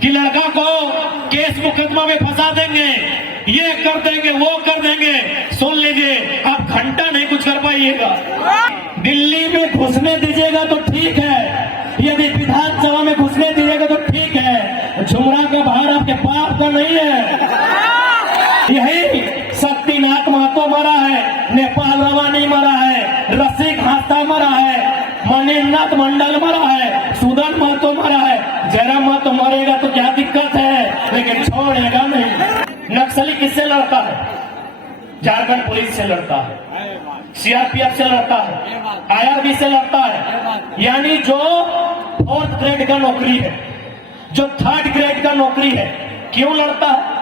कि लड़का को केस मुकदमा में फंसा देंगे, ये कर देंगे, वो कर देंगे। सुन लीजिए, आप घंटा नहीं कुछ कर पाइएगा। दिल्ली में घुसने दीजिएगा तो ठीक है, यदि विधानसभा में घुसने दीजिएगा तो ठीक है। झुमरा का भार आपके बाप का नहीं है। यही शक्तिनाथ महतो मरा है, नेपाल बाबा नहीं मरा है, रसिक हास्ता मरा है, मणिनाथ मंडल मरा है, सुदन महतो मरा है। जयराम महतो मरेगा तो क्या दिक्कत है, लेकिन छोड़ेगा नहीं। नक्सली किससे लड़ता है? झारखंड पुलिस से लड़ता है, सीआरपीएफ से लड़ता है, आईआरबी से लड़ता है। यानी जो 4th ग्रेड का नौकरी है, जो 3rd ग्रेड का नौकरी है, क्यों लड़ता है?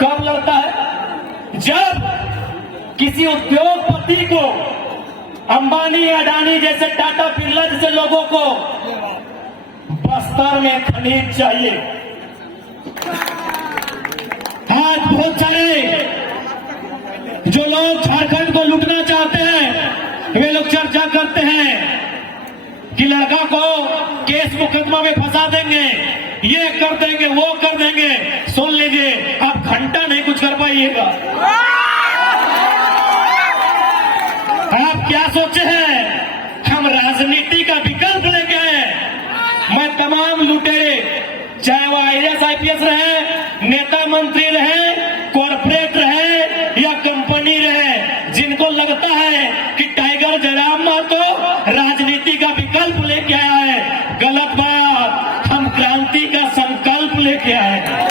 कब लड़ता है? जब किसी उद्योगपति को, अंबानी अडानी जैसे, टाटा बिरला जैसे लोगों को बस्तर में खनिज चाहिए। आज बहुत सारे जो लोग झारखंड को लूटना चाहते हैं, वे लोग चर्चा करते हैं कि लड़का को केस मुकदमा में फंसा देंगे, ये कर देंगे, वो कर देंगे। सुन लीजिए, आप घंटा नहीं कुछ कर पाइएगा। आप क्या सोचे हैं? हम राजनीति का विकल्प लेके आए। मैं तमाम लुटेरे, चाहे वो IAS IPS रहे, नेता मंत्री रहे, कॉर्पोरेट रहे या कंपनी रहे, जिनको लगता है कि टाइगर जयराम महतो राजनीति का विकल्प लेके आया है, गलत बात। हम क्रांति का संकल्प लेके आए हैं।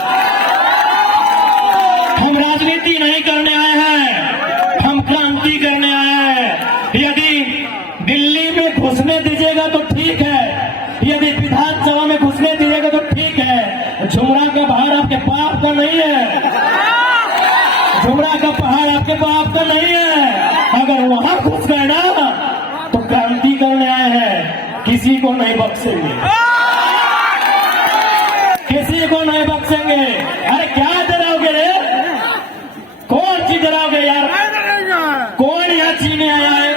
हम राजनीति नहीं करने आए हैं, हम क्रांति करने आए हैं। यदि दिल्ली में घुसने दीजिएगा तो ठीक है, यदि विधानसभा में घुसने दीजिएगा तो ठीक है। झुमरा का भार आपके बाप का नहीं है, झुमरा का पहाड़ आपके बाप का नहीं है। अगर वहां घुस गए ना तो क्रांति करने आए हैं, किसी को नहीं बख्शेंगे, किसी को नहीं बख्शेंगे। अरे क्या डराओगे रे? कौन सी डराओगे यार? कौन यहाँ छीने आया है?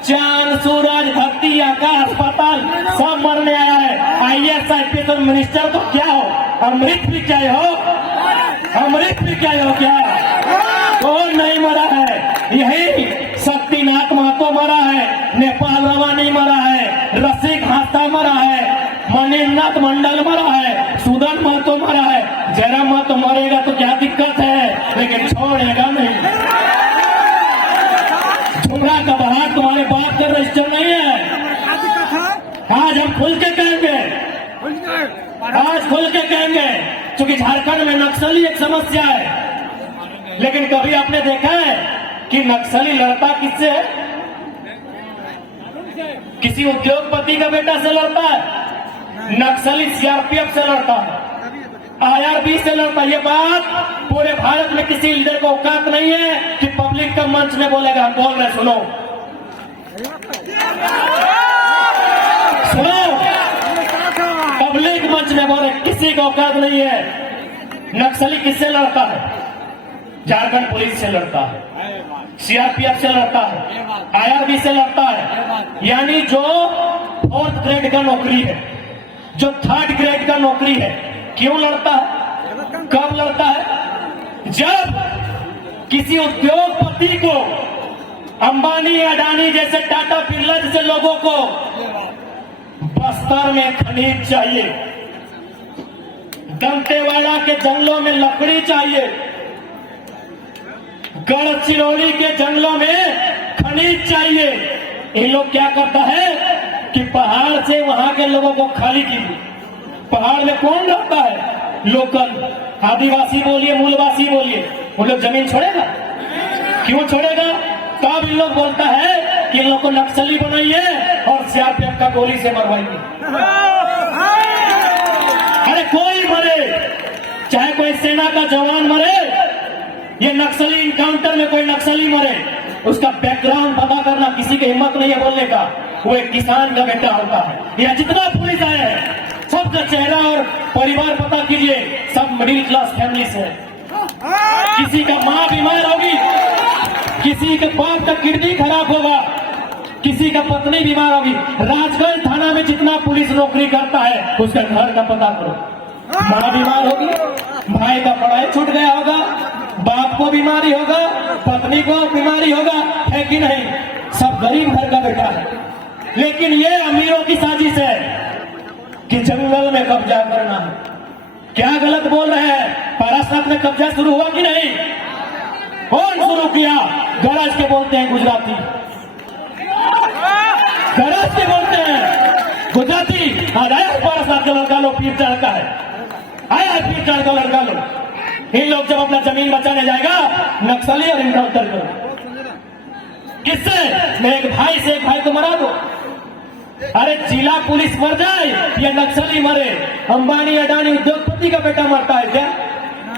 चांद, सूरज, धरती, आकाश, पाताल सब मरने आया है। IAS IPS और मिनिस्टर तो क्या हो? अमृत भी क्या हो? अमृत भी क्या हो? क्या कौन नहीं मरा है? यही शक्तिनाथ महतो मरा है, नेपाल बाबा नहीं मरा है, रसिक हास्ता मरा है, मणिनाथ मंडल मरा है, सुदन महतो मरा है। जयराम महतो मरेगा तो क्या दिक्कत है, लेकिन छोड़ेगा नहीं। झुमरा का बहार तुम्हारे बाप का रजिस्टर नहीं है। आज हम खुल के कहेंगे, आज खुल के कहेंगे, क्योंकि झारखंड में नक्सली एक समस्या है। लेकिन कभी आपने देखा है कि नक्सली लड़ता किससे है? किसी उद्योगपति का बेटा से लड़ता है। नक्सली सीआरपीएफ से लड़ता है, आईआरबी से लड़ता है। ये बात पूरे भारत में किसी लीडर को औकात नहीं है कि पब्लिक का मंच में बोलेगा। बोल रहे सुनो, सुनो, पब्लिक मंच में बोले, किसी को औकात नहीं है। नक्सली किससे लड़ता है? झारखंड पुलिस से लड़ता है, सीआरपीएफ से लड़ता है, आईआरबी से लड़ता है। यानी जो 4th ग्रेड का नौकरी है, जो 3rd ग्रेड का नौकरी है, क्यों लड़ता है? कब लड़ता है? जब किसी उद्योगपति को, अंबानी अडानी जैसे, टाटा बिरला जैसे लोगों को बस्तर में खनिज चाहिए, दंतेवाड़ा के जंगलों में लकड़ी चाहिए, गढ़चिरौली के जंगलों में खनिज चाहिए। ये लोग क्या करता है कि पहाड़ से वहां के लोगों को खाली कीजिए। पहाड़ में कौन रहता है? लोकल, आदिवासी बोलिए, मूलवासी बोलिए, वो लोग जमीन छोड़ेगा? क्यों छोड़ेगा? तब इन लोग बोलता है कि इन लोग को नक्सली बनाइए और सीआरपीएफ का गोली से मरवाइए। अरे कोई मरे, चाहे कोई सेना का जवान मरे, ये नक्सली इनकाउंटर में कोई नक्सली मरे, उसका बैकग्राउंड पता करना किसी की हिम्मत नहीं है बोलने का। वो एक किसान का बेटा होता है। या जितना पुलिस आया है, सबका चेहरा और परिवार पता कीजिए, सब मिडिल क्लास फैमिली से है। किसी का माँ बीमार होगी, किसी के बाप का किडनी खराब होगा, किसी का पत्नी बीमार होगी। राजगंज थाना में जितना पुलिस नौकरी करता है, उसका घर का पता करो। माँ बीमार होगी, भाई का पढ़ाई छूट गया होगा, बाप को बीमारी होगा, पत्नी को बीमारी होगा, है कि नहीं? सब गरीब घर का बेटा है। लेकिन ये अमीरों की साजिश है कि जंगल में कब्जा करना है। क्या गलत बोल रहे हैं? पारासात में कब्जा शुरू हुआ कि नहीं? कौन शुरू किया? गरज के बोलते हैं गुजराती, गरज के बोलते हैं गुजराती। आज आया पारासात का लड़का लो, पीर चढ़ का है, आया पीर चढ़ का लड़का लो। इन लोग जब अपना जमीन बचाने जाएगा, नक्सली और इनकाउंटर करो। किससे? मैं एक भाई को मरा दो। अरे जिला पुलिस मर जाए या नक्सली मरे, अंबानी अडानी उद्योगपति का बेटा मरता है क्या?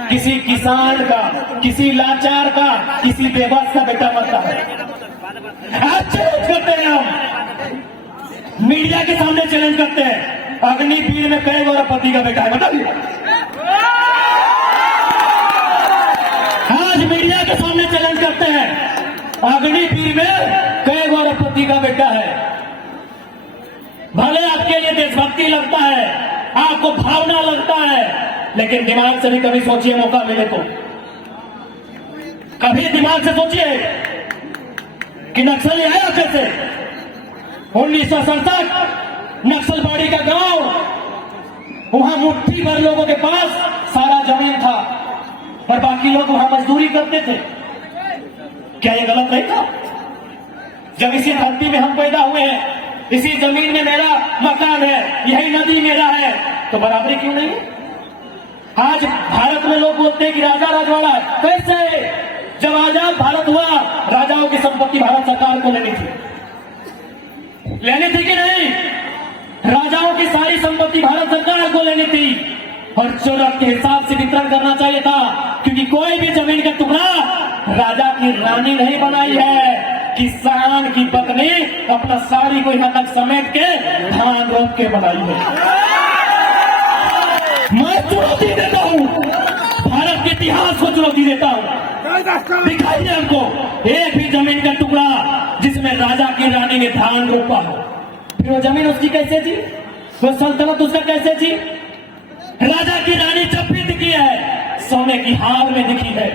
किसी किसान का, किसी लाचार का, किसी बेबस का बेटा मरता है। आज चैलेंज करते हैं, हम मीडिया के सामने चैलेंज करते हैं, अग्निवीर में कई गौरवपति का बेटा है, बताइए। आज मीडिया के सामने चैलेंज करते हैं, अग्निवीर में कई गौरवपति का बेटा है। भले आपके लिए देशभक्ति लगता है, आपको भावना लगता है, लेकिन दिमाग से भी कभी सोचिए, मौका मिले तो कभी दिमाग से सोचिए कि नक्सली आया कैसे। 1967 नक्सलबाड़ी का गांव, वहां मुट्ठी भर लोगों के पास सारा जमीन था और बाकी लोग वहां मजदूरी करते थे। क्या ये गलत नहीं था? जब इसी धरती में हम पैदा हुए हैं, इसी जमीन में मेरा मकान है, यही नदी मेरा है, तो बराबरी क्यों नहीं है? आज भारत में लोग बोलते हैं कि राजा राजवाड़ा, कैसे? जब आजाद भारत हुआ, राजाओं की संपत्ति भारत सरकार को लेनी थी कि नहीं? राजाओं की सारी संपत्ति भारत सरकार को लेनी थी और जरूरत के हिसाब से वितरण करना चाहिए था, क्योंकि कोई भी जमीन का टुकड़ा राजा की रानी नहीं बनाई है, किसान की पत्नी अपना साड़ी को यहां तक समेट के धान रोप के बनाई है। मैं चुनौती देता हूं, भारत के इतिहास को चुनौती देता हूं, दिखाइए हमको एक भी जमीन का टुकड़ा जिसमें राजा की रानी ने धान रोपा हो। फिर वो जमीन उसकी कैसे थी? वो सल्तनत उसका कैसे थी? राजा की रानी जब भी दिखी है, सोने की हार में दिखी है।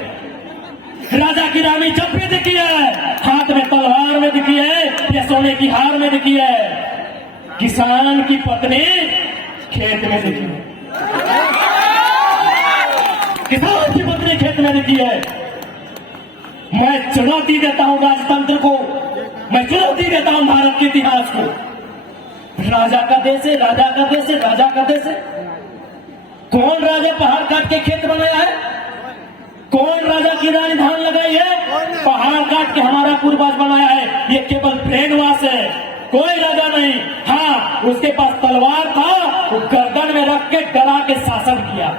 राजा की रानी जब भी दिखी है, हाथ में तलवार में दिखी है या सोने की हार में दिखी है। किसान की पत्नी खेत में दिखी है, किसान की पत्नी खेत में दिखी है। मैं चुनौती देता हूं राजतंत्र को, मैं चुनौती देता हूं भारत के इतिहास को। राजा का देश है, राजा का देश है, राजा का देश है। कौन राजा पहाड़ काट के खेत बनाया है? कौन राजा की रानी धान लगाई है? पहाड़ काट के हमारा पूर्वज बनाया है। ये केवल ब्रेन वॉश है, कोई राजा नहीं। हाँ, उसके पास तलवार था, वो गर्दन में रख के डरा के शासन किया।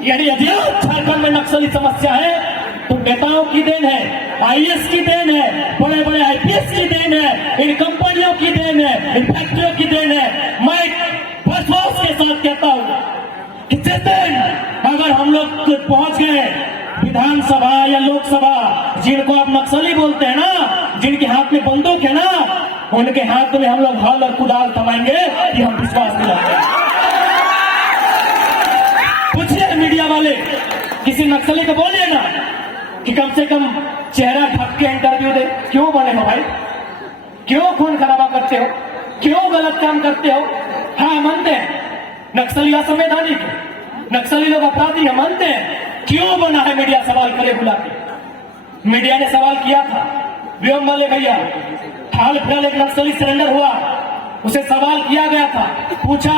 यानी यदि झारखंड में नक्सली समस्या है तो नेताओं की देन है, आईएएस की देन है, बड़े बड़े आईपीएस की देन है, इन कंपनियों की देन है, इन फैक्ट्रियों की देन है। मैं विश्वास के साथ कहता हूं कि जिस दिन अगर हम लोग पहुंच गए विधानसभा या लोकसभा, जिनको आप नक्सली बोलते हैं ना, जिनके हाथ में बंदूक है ना, उनके हाथ में हम लोग हल और कुदाल थमाएंगे कि हम विश्वास दिलाएंगे। पूछिए मीडिया वाले, किसी नक्सली को बोलिए ना कि कम से कम चेहरा ढक के इंटरव्यू दे। क्यों बने हो भाई? क्यों खून खराबा करते हो? क्यों गलत काम करते हो? हाँ, मानते हैं नक्सली असंवैधानिक, नक्सली लोग अपराधी है, मानते हैं। क्यों बना है? मीडिया सवाल करे बुला के। मीडिया ने सवाल किया था, व्योम वाले भैया, हाल फिलहाल एक नक्सली सरेंडर हुआ, उसे सवाल किया गया था, पूछा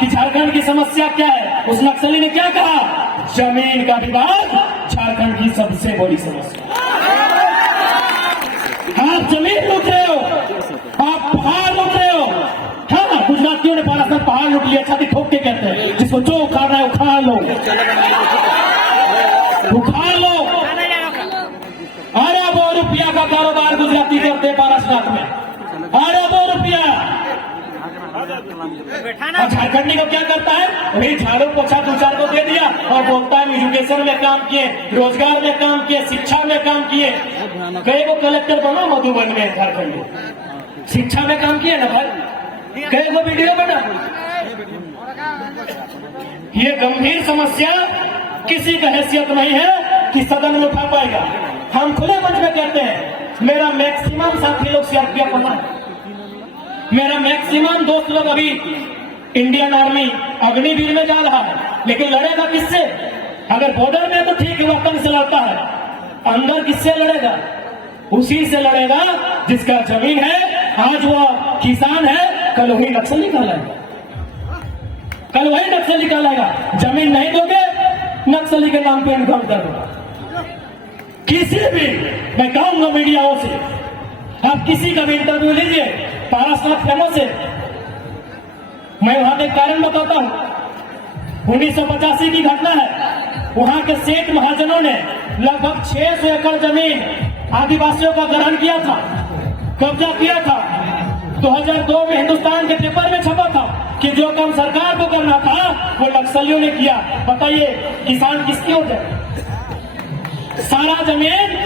कि झारखंड की समस्या क्या है? उस नक्सली ने क्या कहा? जमीन का विवाद झारखंड की सबसे बड़ी समस्या। आप जमीन लूट रहे हो, आप पहाड़ लूट रहे हो। हाँ, गुजरातियों ने पारासात पहाड़ लूट लिया, छाती ठोक के कहते हैं, जिसको जो उखाड़ना है उखाड़ लो, उखाड़ लो। अरबों रुपया का कारोबार गुजराती करते हैं पारासात में, अरबों रुपया। झारखंडी को क्या करता है? वही झाड़ू पोछा दो चार को दे दिया और बोलता है एजुकेशन में काम किए, रोजगार में काम किए, शिक्षा में काम किए। कई को कलेक्टर बनो मधुबन में झारखंड में, शिक्षा में काम किया ना भाई, कई को वीडियो बना। ये गंभीर समस्या किसी का हैसियत नहीं है कि सदन में उठा पाएगा। हम खुले मंच में कहते हैं, मेरा मैक्सिमम साथी लोग सीआरपीएफ बना है, मेरा मैक्सिमम दोस्त लोग अभी इंडियन आर्मी अग्निवीर में जा रहा है, लेकिन लड़ेगा किससे? अगर बॉर्डर में तो ठीक है, वतन से लड़ता है, अंदर किससे लड़ेगा? उसी से लड़ेगा जिसका जमीन है। आज वो किसान है, कल वही नक्सल निकालेगा, कल वही नक्सल निकालेगा। जमीन नहीं दोगे, नक्सली के नाम पे एनकाउंटर होगा। किसी भी, मैं कहूंगा मीडियाओं से, आप किसी का भी इंटरव्यू लीजिए, पारसनाथ फेमस है, मैं वहां का एक कारण बताता हूं। 1985 की घटना है, वहां के सेठ महाजनों ने लगभग 600 एकड़ जमीन आदिवासियों का ग्रहण किया था, कब्जा किया था। 2002 में हिंदुस्तान के पेपर में छपा था कि जो काम सरकार को करना था वो नक्सलियों ने किया। बताइए किसान किसकी हो जाए? सारा जमीन